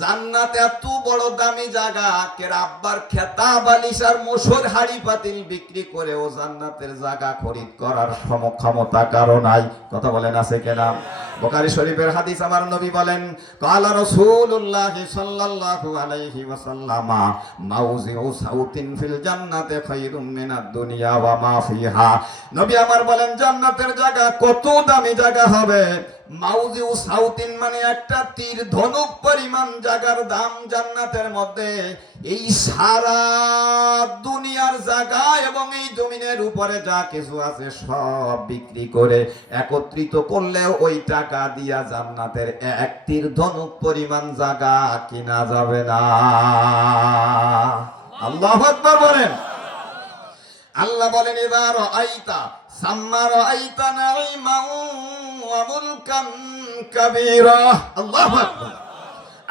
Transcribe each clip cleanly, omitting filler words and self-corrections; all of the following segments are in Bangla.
জান্নাত এত বড় দামি জায়গা, কের আব্বার খেতা বালিশ আর মোষর হাড়ি পাতিল বিক্রি করে ও জান্নাতের জায়গা খরিদ করার সমক্ষমতা কারো নাই। কথা বলেন আছে কেনা? বুখারী শরীফের হাদিস, আমার নবী বলেন, কালা রাসূলুল্লাহ সাল্লাল্লাহু আলাইহি ওয়াসাল্লাম, মাউজিউ সাউতিন ফিল জান্নাতি খায়রুম মিনাদ দুনিয়া ওয়া মা ফিহা। নবী আমার বলেন, জান্নাতের জায়গা কত দামি জায়গা হবে। মাউজিউ সাউতিন মানে একটা তীর ধনুক পরিমাণ জায়গার দাম জান্নাতের মধ্যে। এই সারা দুনিয়ার জায়গা এবং এই জমিনের উপরে যা কিছু আছে সব বিক্রি করে একত্রিত করলেও ওই টাকা দিয়া জান্নাতের এক তীর ধনুক পরিমাণ জায়গা কিনা যাবে না। আল্লাহু আকবার বলেন। আল্লাহ বলেন, ইযা রাআইতা সাম্মা রাআইতা নাঈমান ওয়া মুলকান কাবীরা। আল্লাহু আকবার।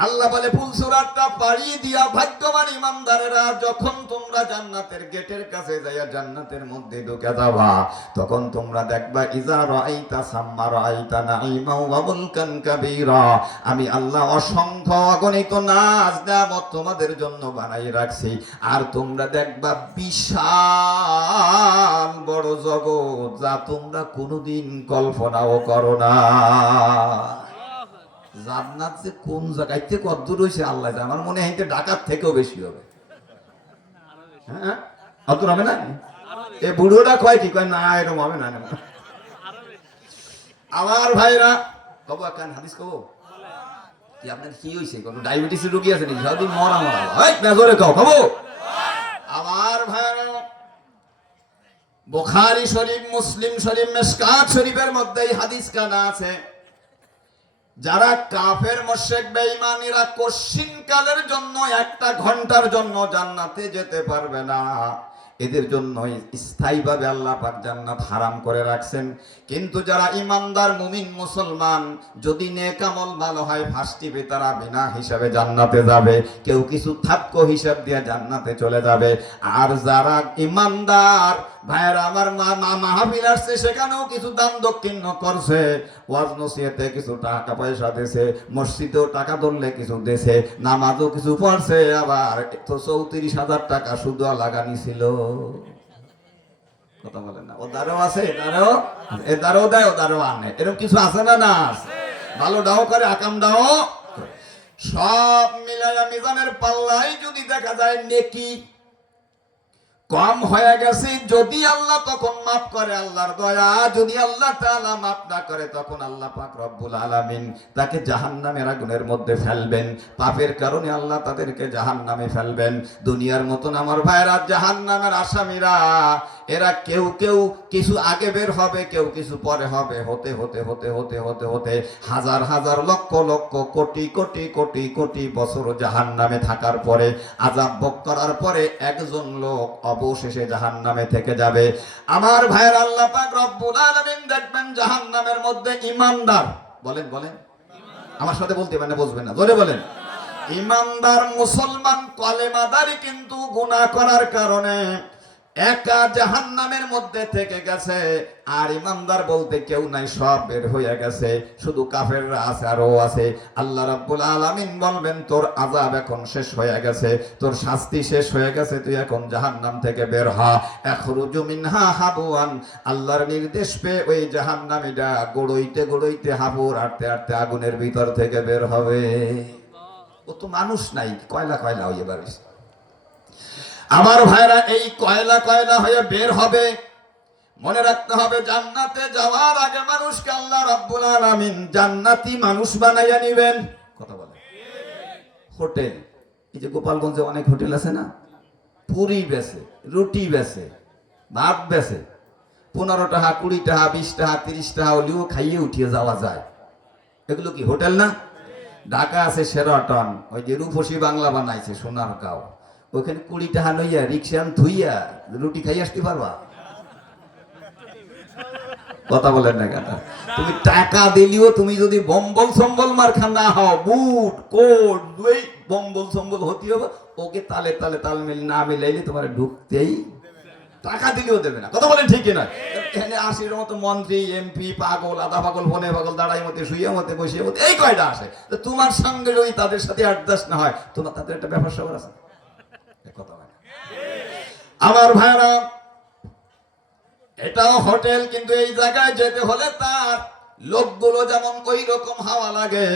আল্লাহ বলে, ফুলসুরাতটা পাড়ি দিয়া ভাগ্যবান ইমানদারেরা, যখন তোমরা জান্নাতের গেটের কাছে যাইয়া জান্নাতের মধ্যে ঢুকে যাবা, তখন তোমরা দেখবা ইযা রাআইতা সাম্মা রাআইতা নাঈমান ওয়া মুলকান কাবীরা। আমি আল্লাহ অসংখ্য অগণিত নাজ নেয়ামত তোমাদের জন্য বানাই রাখছি, আর তোমরা দেখবা বিশাল বড় জগৎ যা তোমরা কোনোদিন কল্পনাও করো না। জান্নাত যে কোন জায়গায় থেকে কত দূর হয়েছে আল্লাহ জানে। আমার মনে হয় ঢাকার থেকেও বেশি হবে। হ্যাঁ, অত হবে না? এ বুড়োটা কয় কি কয় না, এরকম হবে না। আমার ভাইরা কবো কান হাদিস কবো কি আপনার কি হয়েছে? কোনো ডায়াবেটিসের রোগী আছে নাকি? সারাদিন মরা মরা হয় জোরে কও কবো। আমার ভাইরা, বুখারী শরীফ, মুসলিম শরীফ, মিশকাত শরীফের মধ্যে এই হাদিস কানা আছে। যারা কাফের মুশরিক বেঈমানিরা কশিন কালের জন্য, একটা ঘন্টার জন্য জান্নাতে যেতে পারবে না, এদের জন্য স্থায়ীভাবে আল্লাহ পাক জান্নাত হারাম করে রাখছেন। কিন্তু যারা ইমানদার মুমিন মুসলমান, যদি নেক আমল ভালো হয়, ফার্স্টে তারা বিনা হিসাবে জান্নাতে যাবে। কেউ কিছু থাক্ক হিসাব দিয়ে জান্নাতে চলে যাবে। আর যারা ইমানদার ভাইয়েরা আমার, মাহফিল আসছে, সেখানেও কিছু দান দক্ষিণ করছে, ওয়াজ নসিহতে কিছু টাকা পয়সা দিয়েছে, মসজিদেও টাকা ধরলে কিছু দিয়েছে, নামাজও কিছু পড়ছে, আবার তো 34,000 টাকা সুদ লাগানি ছিল। কথা বলেন না? ও দারও আছে, এ দারও দেয়, ও দারও আনে, এরকম কিছু আছে না? না, ভালো দাও করে, আকাম দাও, সব মিলায়া মিজানের পাল্লায় যদি দেখা যায় নেকি কম হয়ে গেছে, যদি আল্লাহ তখন মাফ করে, আল্লাহর দয়া। যদি আল্লাহ তাআলা মাফ না করে, তখন আল্লাহ পাক রব্বুল আলামিন তাকে জাহান্নামের আগুনের মধ্যে ফেলবেন। পাপের কারণে আল্লাহ তাদেরকে জাহান্নামে ফেলবেন। দুনিয়ার মতন আমার ভাইরা, জাহান্নামের আসামিরা এরা কেউ কেউ কিছু আগে বের হবে, কেউ কিছু পরে হবে। হতে হতে হতে হতে হতে হতে হাজার হাজার লক্ষ লক্ষ কোটি কোটি কোটি কোটি বছর জাহান্নামে থাকার পরে, আযাব ভোগ করার পরে একজন লোক অবশেষে জাহান্নামে থেকে যাবে। আমার ভাইয়ের, আল্লাহ পাক রব্বুল আলামিন দেখবেন জাহান্নামের মধ্যে ইমানদার, বলেন বলেন, আমার সাথে বলতে মানে বুঝবেন না, জোরে বলেন। ইমানদার মুসলমান কলেমাদারি কিন্তু গুনাহ করার কারণে একা জাহান্নামের মধ্যে থেকে গেছে। আর ইমানদার বলতে কেউ নাই, সব বের হয়ে গেছে, শুধু কাফেররা আছে, আর ও আছে। আল্লাহ রাব্বুল আলামিন বলবেন, তোর আযাব এখন শেষ হয়ে গেছে, তোর শাস্তি শেষ হয়ে গেছে, তুই এখন জাহান্নাম থেকে বের হ। ইখরুজু মিনহা হাবুয়ান। আল্লাহর নির্দেশ পেয়ে ওই জাহান্নামীরা গড়ইতে গড়ইতে হাবুর হাঁটতে হাঁটতে আগুনের ভিতর থেকে বের হবে। ও তো মানুষ নাই, কয়লা কয়লা হয়ে বেরিয়েছে। আমার ভাইরা, এই কয়লা কয়লা হয়ে বের হবে। মনে রাখতে হবে, জান্নাতে যাওয়ার আগে মানুষকে আল্লাহ রাব্বুল আলামিন জান্নাতি মানুষ বানাইয়া নিবেন। কথা বলে। হোটেল, এই যে গোপালগঞ্জে অনেক হোটেল আছে না, পুরি বেচে, রুটি বেচে, ভাত বেচে, 15 টাকা 20 টাকা 20 টাকা 30 টাকা হলেও খাইয়ে উঠিয়ে যাওয়া যায়। এগুলো কি হোটেল না? ঢাকা আছে শেরাটন, ওই যে রূপসী বাংলা বানাইছে সোনারগাঁও, ওইখানে 20 টাকা লইয়া রিক্সা ধুইয়া রুটি খাই আসতে পারবা? কথা বলেন না কেন? তুমি টাকা দিলিও তুমি যদি বম্বল সম্বল মার্খা না হও, বুট কোট দুই বম্বল সম্বল হতে হবে, ওকে তালে তালে তাল মিল না মিলাইলে তোমার ঢুকতেই। টাকা দিলেও দেবে না। কথা বলেন ঠিক কিনা? এখানে 80-এর মতো মন্ত্রী, এমপি, পাগল, আধা পাগল, বনে পাগল, দাঁড়াই মতে, শুয়ে মতে, বসিয়ে মতে, এই কয়টা আসে। তো তোমার সঙ্গে যদি তাদের সাথে অ্যাডজাস্ট না হয়, তোমার তাদের একটা ব্যাপার স্যাপার আছে। কথা বলে আমার ভাইরা, এটাও হোটেল, কিন্তু এই জায়গায় যেতে হলে তার লোকগুলো যেমন ওই রকম হাওয়া লাগে।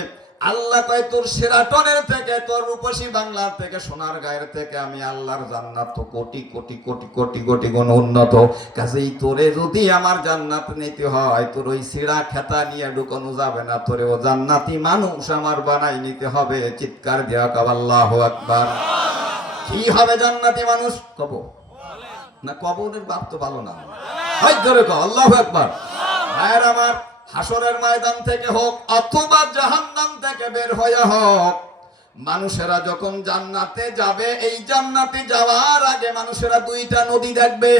আল্লাহ কয় তোর সেরাটনের থেকে, তোর রূপসী বাংলার থেকে, সোনার গায়ের থেকে আমি আল্লাহর জান্নাত তো কোটি কোটি কোটি কোটি কোটি গুণ উন্নত। কাজেই তোরে যদি আমার জান্নাত নিতে হয়, তোর ওই সিরা খেতা নিয়ে ঢুকানো যাবে না, তোরে ও জান্নাতি মানুষ আমার বানাই নিতে হবে। চিৎকার দেওয়া কাব আল্লাহু আকবার। কি হবে জান্নাতি মানুষ? কব না, কবরের বাপ তো ভালো না, হয় ধরে কও আল্লাহু আকবার। ভাইয়ের আমার, হাসরের ময়দান থেকে হোক অথবা জাহান্নাম থেকে বের হয়ে হোক, মানুষেরা যখন জান্নাতে যাবে, এই জান্নাতে যাওয়ার আগে মানুষেরা দুইটা নদী দেখবে।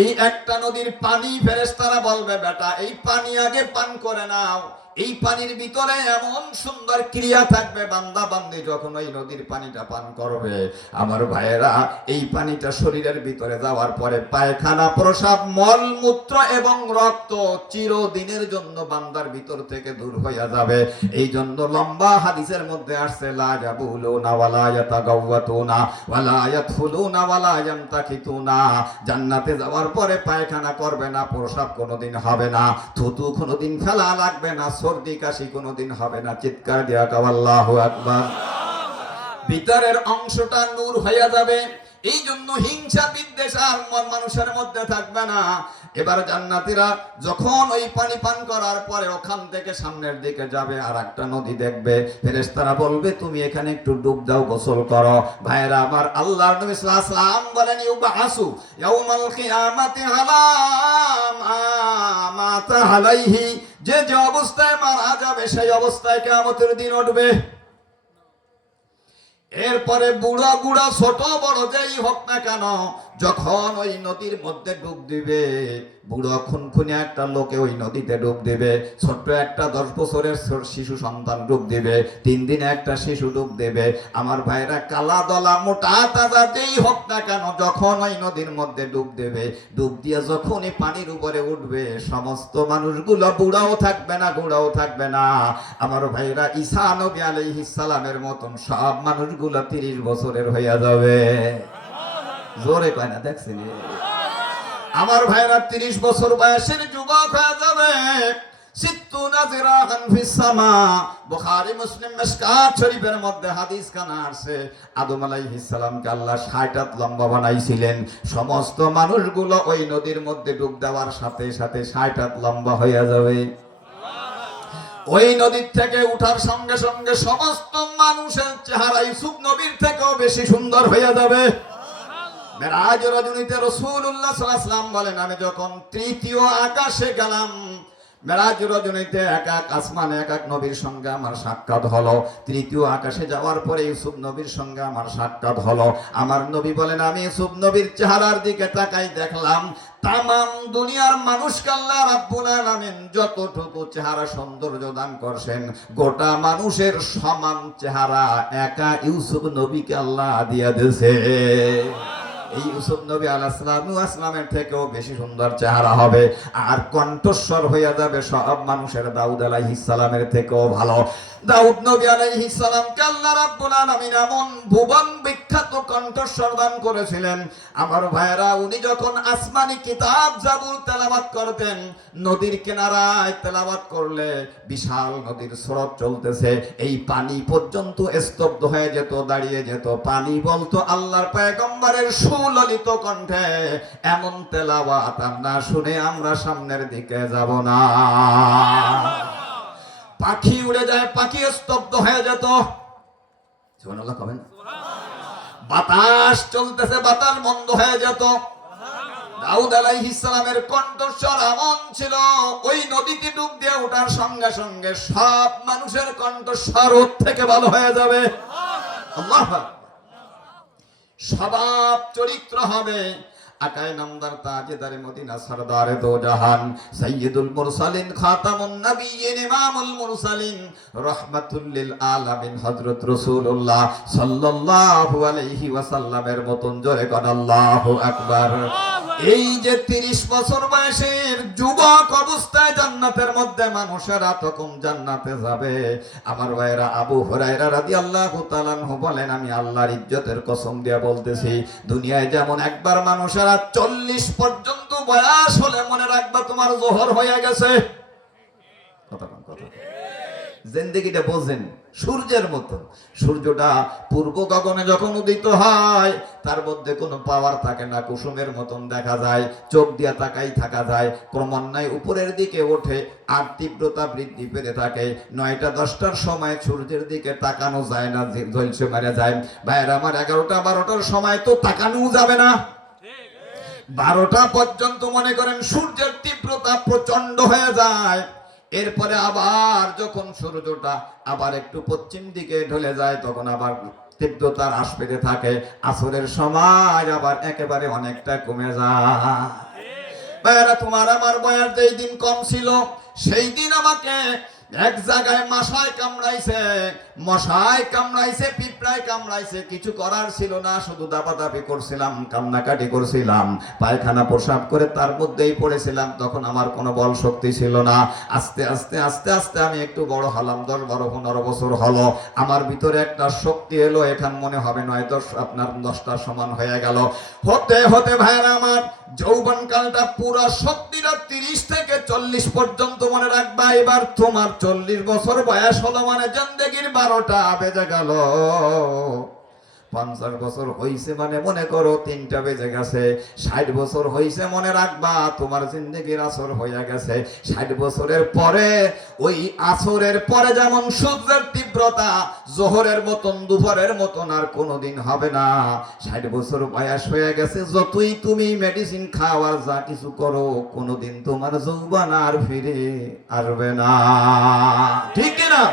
এই একটা নদীর পানি ফেরেশতারা বলবে, বেটা এই পানি আগে পান করে নাও। এই পানির ভিতরে এমন সুন্দর ক্রিয়া থাকবে, বান্দা বান্দি যখন ওই নদীর পানিটা পান করবে, আমার ভাইয়েরা, এই পানিটা শরীরের ভিতরে যাওয়ার পরে পায়খানা, প্রসাব, মল মূত্র এবং রক্ত চিরদিনের জন্য বান্দার ভিতর থেকে দূর হয়ে যাবে। এই জন্য লম্বা হাদিসের মধ্যে আসছে, লা ইয়াবুলুনা ওয়ালা ইয়াতাগাওয়াতুনা ওয়ালা ইয়াদখুলুনা ওয়ালা ইয়ামতাকিতুনা। জান্নাতে যাওয়ার পরে পায়খানা করবে না, প্রসাব কোনোদিন হবে না, থুতু কোনোদিন ফেলা লাগবে না, সর্দি কাশি কোনোদিন হবে না। চিৎকার দিয়া কাও আল্লাহু আকবার। ভিতরের অংশটা নূর হয়ে যাবে। এই জন্য হিংসা বিদ্বেষ আর মানুষের মধ্যে থাকবে না। এবার জান্নাতীরা যখন ওই পানি পান করার পরে ওখান থেকে সামনের দিকে যাবে, আর একটা নদী দেখবে, ফেরেশতারা বলবে তুমি এখানে একটু ডুব দাও, গোসল করো। ভাইরা আমার, আল্লাহর নবী সাল্লাল্লাহু আলাইহি ওয়াসাল্লাম বলেন, ইউবাসু ইয়াউমাল কিয়ামাতি আলা মা মাতা আলাইহি, যে যে অবস্থায় মারা যাবে সেই অবস্থায় কিয়ামতের দিন উঠবে। এরপরে বুড়া বুড়া, ছোট বড় যেই হোক না কেন, যখন ওই নদীর মধ্যে ডুব দিবে, বুড়ো খুনখুনে একটা লোকে ওই নদীতে ডুব দিবে, ছোট্ট একটা 10 বছরের শিশু সন্তান ডুব দিবে, 3 দিনে একটা শিশু ডুব দেবে। আমার ভাইরা, কালা দলা মোটা তাজা যেই হোক না কেন, যখন ওই নদীর মধ্যে ডুব দেবে, ডুব দিয়ে যখনই পানির উপরে উঠবে, সমস্ত মানুষগুলো বুড়াও থাকবে না, বুড়াও থাকবে না। আমার ভাইরা, ঈসা নবী আলাইহিস সালামের মতন সব মানুষগুলো 30 বছরের হইয়া যাবে। জোরে কয় না, দেখছেন? আমার ভাইরা, 30 বছর বয়সের যুবক হয়ে যাবে। সিত্তুনা জিরাহান ফিস সামা। বুখারী মুসলিম মিশকাত শরীফের মধ্যে হাদিস কানা আছে, আদম আলাইহিস সালামকে আল্লাহ 60 হাত লম্বা বানাইছিলেন। সমস্ত মানুষগুলো ওই নদীর মধ্যে ডুব দেওয়ার সাথে সাথে 60 হাত লম্বা হয়ে যাবে। ওই নদীর থেকে উঠার সঙ্গে সঙ্গে সমস্ত মানুষের চেহারা ইউসুফ নবীর থেকেও বেশি সুন্দর হয়ে যাবে। মেরাজ রজনীতে রাসূলুল্লাহ সাল্লাল্লাহু আলাইহি ওয়াসাল্লাম বলেন, আমি যখন তৃতীয় আকাশে গেলাম, মেরাজ রজনীতে এক এক আসমানে এক এক নবীর সঙ্গে আমার সাক্ষাৎ হলো। তৃতীয় আকাশে যাওয়ার পরে ইউসুফ নবীর সঙ্গে আমার সাক্ষাৎ হলো। আমার নবী বলেন, আমি ইউসুফ নবীর চেহারার দিকে তাকাই, দেখলাম তামাম দুনিয়ার মানুষকে আল্লাহ রাব্বুল আলামিন যতটুকু চেহারা সৌন্দর্য দান করছেন, গোটা মানুষের সমান চেহারা একা ইউসুফ নবীকে আল্লাহ দিয়া দিয়েছে। এই ইউসুফ নবী আলাইহিস সালামের থেকেও বেশি সুন্দর চেহারা হবে, আর কণ্ঠস্বর হয়ে যাবে সব মানুষের দাউদ আলাইহিস সালামের থেকেও ভালো। দাউদ নবী আলাইহিস সালামকে আল্লাহ রাব্বুল আলামিন এমন ভুবন বিখ্যাত কণ্ঠস্বর দান করেছিলেন। আমার ভাইরা, উনি যখন আসমানি কিতাব জাবুর তেলাওয়াত করতেন, নদীর কিনারায় তেলাওয়াত করলে বিশাল নদীর স্রোত চলতেছে, এই পানি পর্যন্ত স্তব্ধ হয়ে যেত, দাঁড়িয়ে যেত। পানি বলতো আল্লাহর পয়গম্বরের সুললিত কণ্ঠে, এমন তেলাওয়াত না শুনে আমরা সামনের দিকে যাব না। পাখি উড়ে যায়, পাখি স্তব্ধ হয়ে যেত। সুবহানাল্লাহ কবেন। বাতাস চলতেছে, বাতাস বন্ধ হয়ে যেত। দাউদ আলাইহিস সালামের কণ্ঠস্বর এমন ছিল, ওই নদীতে ডুব দিয়ে ওঠার সঙ্গে সঙ্গে সব মানুষের কণ্ঠস্বর ওর থেকে ভালো হয়ে যাবে। আল্লাহু আকবার। স্বভাব চরিত্র হবে আকায়ে নামদার তাজদারে মদিনা সরদারে দো জাহান সাইয়্যিদুল মুরসালিন খাতামুন নবিয়্যিন ইমামুল মুরসালিন রাহমাতুল লিল আলামিন হযরত রাসূলুল্লাহ সাল্লাল্লাহু আলাইহি ওয়াসাল্লামের মতন জোরে কোন আল্লাহু আকবার। এই যে 30 বছর বয়সের যুবক অবস্থায় জান্নাতের মধ্যে মানুষেরা তখন জান্নাতে যাবে। আমার ভাইরা, আবু হুরায়রা রাদিয়াল্লাহু তাআলা আনহু বলেন, আমি আল্লাহর ইজ্জতের কসম দিয়ে বলতেছি, দুনিয়ায় যেমন একবার মানুষেরা 40 পর্যন্ত বয়স হলে মনে রাখবা তোমার জোহর হয়ে গেছে। কথা জিন্দেগিটা বোঝেন সূর্যের মতো। সূর্যটা পূর্ব গগনে যখন উদিত হয় তার মধ্যে কোনো পাওয়ার থাকে না, কুসুমের মতন দেখা যায়, চোখ দিয়ে তাকাই থাকা যায়। ক্রমান্বয়ে উপরের দিকে ওঠে আর তীব্রতা বৃদ্ধি পেতে থাকে। 9টা 10টার সময় সূর্যের দিকে তাকানো যায় না, ঝলসে মারা যায়। ভাইরা আমার, 11টা 12টার সময় তো তাকানো যাবে না। 12টা পর্যন্ত মনে করেন সূর্যের তীব্রতা প্রচন্ড হয়ে যায়। এরপরে আবার যখন সূর্যটা আবার একটু পশ্চিম দিকে ঢলে যায় তখন আবার তীব্রতা হ্রাস পেতে থাকে। আসরের সময় আবার একেবারে অনেকটা কমে যায়। ভাইরা, তোমার আমার বয়স যেই দিন কম ছিল সেই দিন আমাকে এক জায়গায় মশায় কামড়াইছে, পিঁপড়ায় কামড়াইছে, কিছু করার ছিল না, শুধু দাপাদাপি করছিলাম, কান্নাকাটি করছিলাম, পায়খানা প্রসাব করে তার মধ্যেই পড়েছিলাম। তখন আমার কোনো বল শক্তি ছিল না। আস্তে আস্তে আস্তে আস্তে আমি একটু বড় হলাম, 10, 12, 15 বছর হলো। আমার ভিতরে একটা শক্তি এলো, এখন মনে হবে 9, 10 আপনার 10টার সমান হয়ে গেল। হতে হতে ভাইরা আমার, যৌবনকালটা পুরো শক্তিটা 30 থেকে 40 পর্যন্ত মনে রাখবা। এবার তোমার 40 বছর বয়স হলো মানে জিন্দেগির 12টা বেজে গেল। 50 বছর হইছে মানে মনে করো 3টা বেজে গেছে। 60 বছর হইছে মনে রাখবা তোমার জিন্দেগির আসর হয়ে গেছে। 60 বছরের পরে, ওই আসরের পরে যেমন সূর্যের তীব্রতা জোহরের মতন দুপুরের মতন আর কোনোদিন হবে না। 60 বছর বয়স হয়ে গেছে, যতই তুমি মেডিসিন খাও আর যা কিছু করো, কোনোদিন তোমার যৌবন আর ফিরে আসবে না। ঠিক না?